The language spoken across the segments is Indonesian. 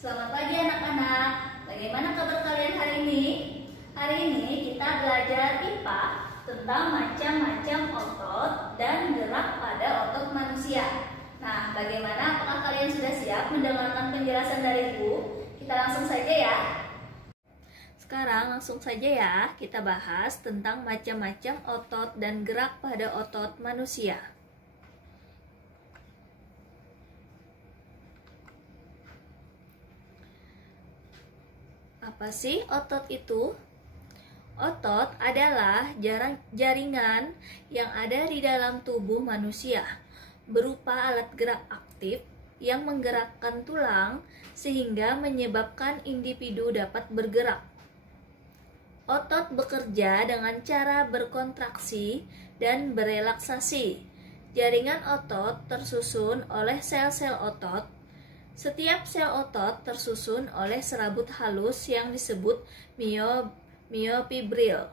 Selamat pagi anak-anak. Bagaimana kabar kalian hari ini? Hari ini kita belajar IPA tentang macam-macam otot dan gerak pada otot manusia. Nah, bagaimana? Apakah kalian sudah siap mendengarkan penjelasan dari Ibu? Kita langsung saja ya. Sekarang langsung saja ya, kita bahas tentang macam-macam otot dan gerak pada otot manusia. Apa sih otot itu? Otot adalah jaringan yang ada di dalam tubuh manusia, berupa alat gerak aktif yang menggerakkan tulang sehingga menyebabkan individu dapat bergerak. Otot bekerja dengan cara berkontraksi dan berelaksasi. Jaringan otot tersusun oleh sel-sel otot. Setiap sel otot tersusun oleh serabut halus yang disebut myofibril.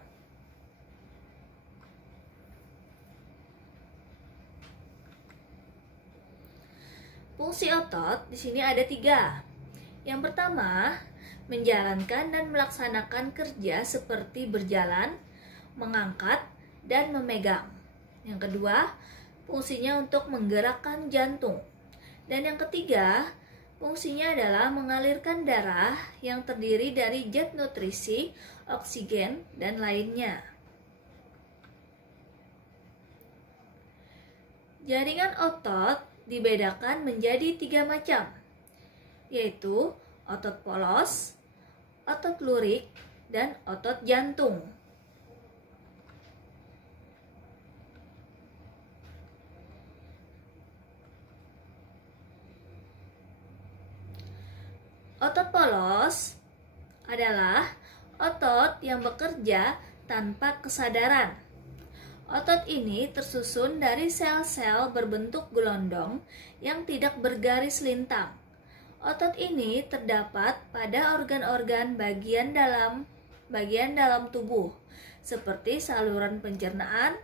Fungsi otot di sini ada 3. Yang pertama, menjalankan dan melaksanakan kerja seperti berjalan, mengangkat, dan memegang. Yang kedua, fungsinya untuk menggerakkan jantung. Dan yang ketiga, fungsinya adalah mengalirkan darah yang terdiri dari zat nutrisi, oksigen, dan lainnya. Jaringan otot dibedakan menjadi 3 macam, yaitu otot polos, otot lurik, dan otot jantung. Otot polos adalah otot yang bekerja tanpa kesadaran. Otot ini tersusun dari sel-sel berbentuk gelondong yang tidak bergaris lintang. Otot ini terdapat pada organ-organ bagian dalam tubuh, seperti saluran pencernaan,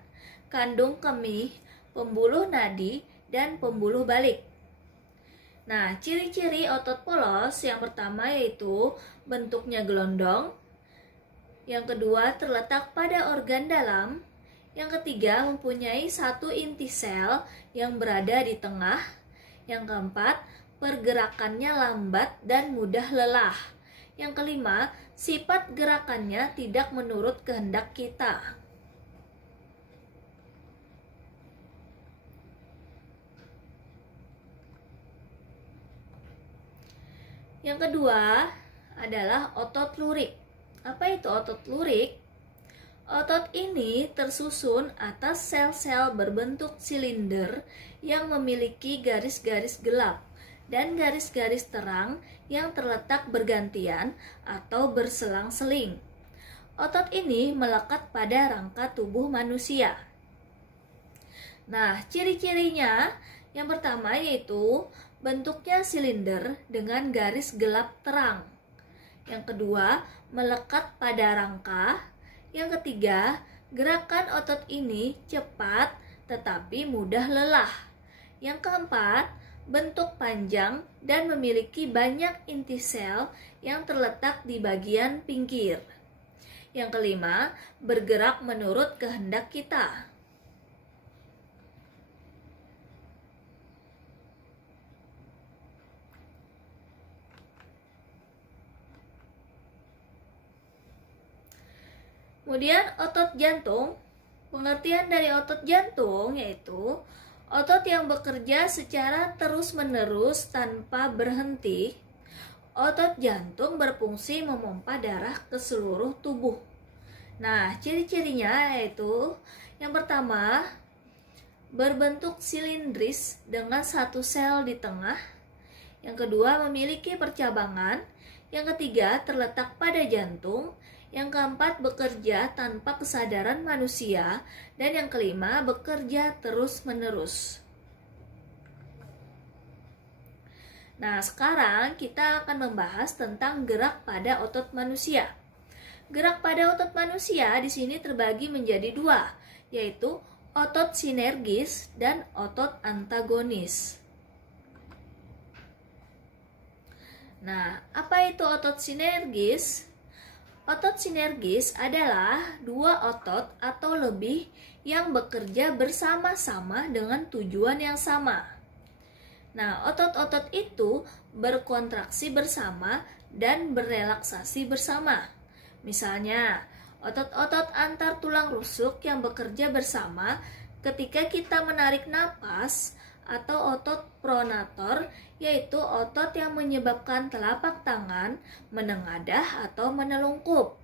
kandung kemih, pembuluh nadi, dan pembuluh balik. Nah, ciri-ciri otot polos yang pertama yaitu bentuknya gelondong, yang kedua terletak pada organ dalam, yang ketiga mempunyai satu inti sel yang berada di tengah, yang keempat pergerakannya lambat dan mudah lelah, yang kelima sifat gerakannya tidak menurut kehendak kita. Yang kedua adalah otot lurik. Apa itu otot lurik? Otot ini tersusun atas sel-sel berbentuk silinder yang memiliki garis-garis gelap dan garis-garis terang yang terletak bergantian atau berselang-seling. Otot ini melekat pada rangka tubuh manusia. Nah, ciri-cirinya yang pertama yaitu bentuknya silinder dengan garis gelap terang. Yang kedua, melekat pada rangka. Yang ketiga, gerakan otot ini cepat tetapi mudah lelah. Yang keempat, bentuk panjang dan memiliki banyak inti sel yang terletak di bagian pinggir. Yang kelima, bergerak menurut kehendak kita. Kemudian otot jantung. Pengertian dari otot jantung yaitu otot yang bekerja secara terus-menerus tanpa berhenti. Otot jantung berfungsi memompa darah ke seluruh tubuh. Nah, ciri-cirinya yaitu yang pertama, berbentuk silindris dengan satu sel di tengah. Yang kedua, memiliki percabangan. Yang ketiga, terletak pada jantung. Yang keempat, bekerja tanpa kesadaran manusia. Dan yang kelima, bekerja terus-menerus. Nah, sekarang kita akan membahas tentang gerak pada otot manusia. Gerak pada otot manusia di sini terbagi menjadi 2, yaitu otot sinergis dan otot antagonis. Nah, apa itu otot sinergis? Otot sinergis adalah dua otot atau lebih yang bekerja bersama-sama dengan tujuan yang sama. Nah, otot-otot itu berkontraksi bersama dan berelaksasi bersama. Misalnya, otot-otot antar tulang rusuk yang bekerja bersama ketika kita menarik napas, atau otot pronator, yaitu otot yang menyebabkan telapak tangan menengadah atau menelungkup.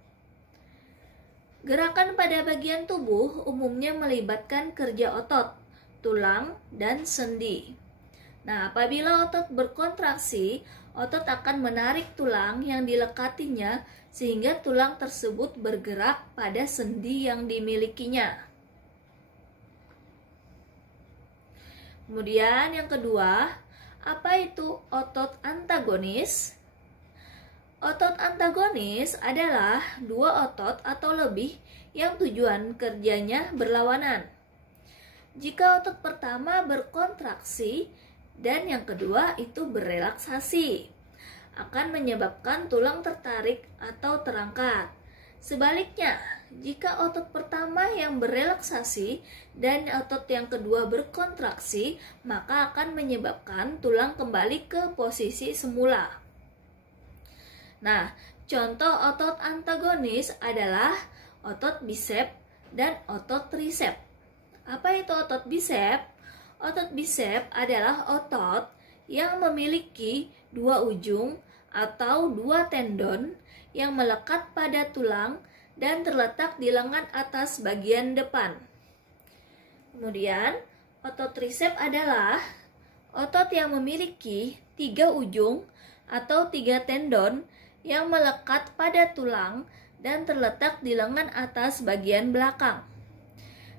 Gerakan pada bagian tubuh umumnya melibatkan kerja otot, tulang, dan sendi. Nah, apabila otot berkontraksi, otot akan menarik tulang yang dilekatinya sehingga tulang tersebut bergerak pada sendi yang dimilikinya. Kemudian yang kedua, apa itu otot antagonis? Otot antagonis adalah dua otot atau lebih yang tujuan kerjanya berlawanan. Jika otot pertama berkontraksi dan yang kedua itu berelaksasi, akan menyebabkan tulang tertarik atau terangkat. Sebaliknya, jika otot pertama yang berelaksasi dan otot yang kedua berkontraksi, maka akan menyebabkan tulang kembali ke posisi semula. Nah, contoh otot antagonis adalah otot bisep dan otot trisep. Apa itu otot bisep? Otot bisep adalah otot yang memiliki dua ujung atau dua tendon yang melekat pada tulang dan terletak di lengan atas bagian depan. Kemudian, otot trisep adalah otot yang memiliki tiga ujung atau tiga tendon yang melekat pada tulang dan terletak di lengan atas bagian belakang.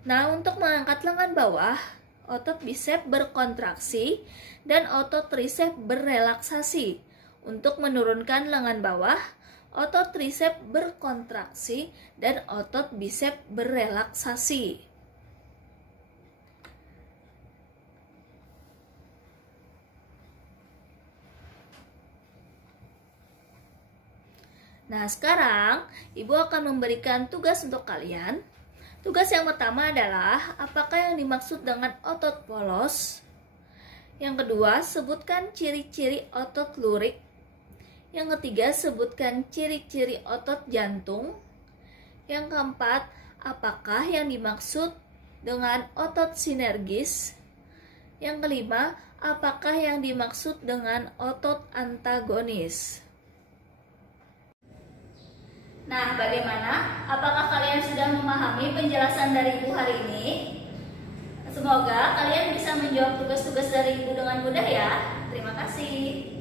Nah, untuk mengangkat lengan bawah, otot bisep berkontraksi dan otot trisep berelaksasi. Untuk menurunkan lengan bawah, otot trisep berkontraksi dan otot bisep berelaksasi. Nah, sekarang Ibu akan memberikan tugas untuk kalian. Tugas yang pertama adalah apakah yang dimaksud dengan otot polos? Yang kedua, sebutkan ciri-ciri otot lurik. Yang ketiga, sebutkan ciri-ciri otot jantung. Yang keempat, apakah yang dimaksud dengan otot sinergis? Yang kelima, apakah yang dimaksud dengan otot antagonis? Nah, bagaimana? Apakah kalian sudah memahami penjelasan dari Ibu hari ini? Semoga kalian bisa menjawab tugas-tugas dari Ibu dengan mudah ya. Terima kasih.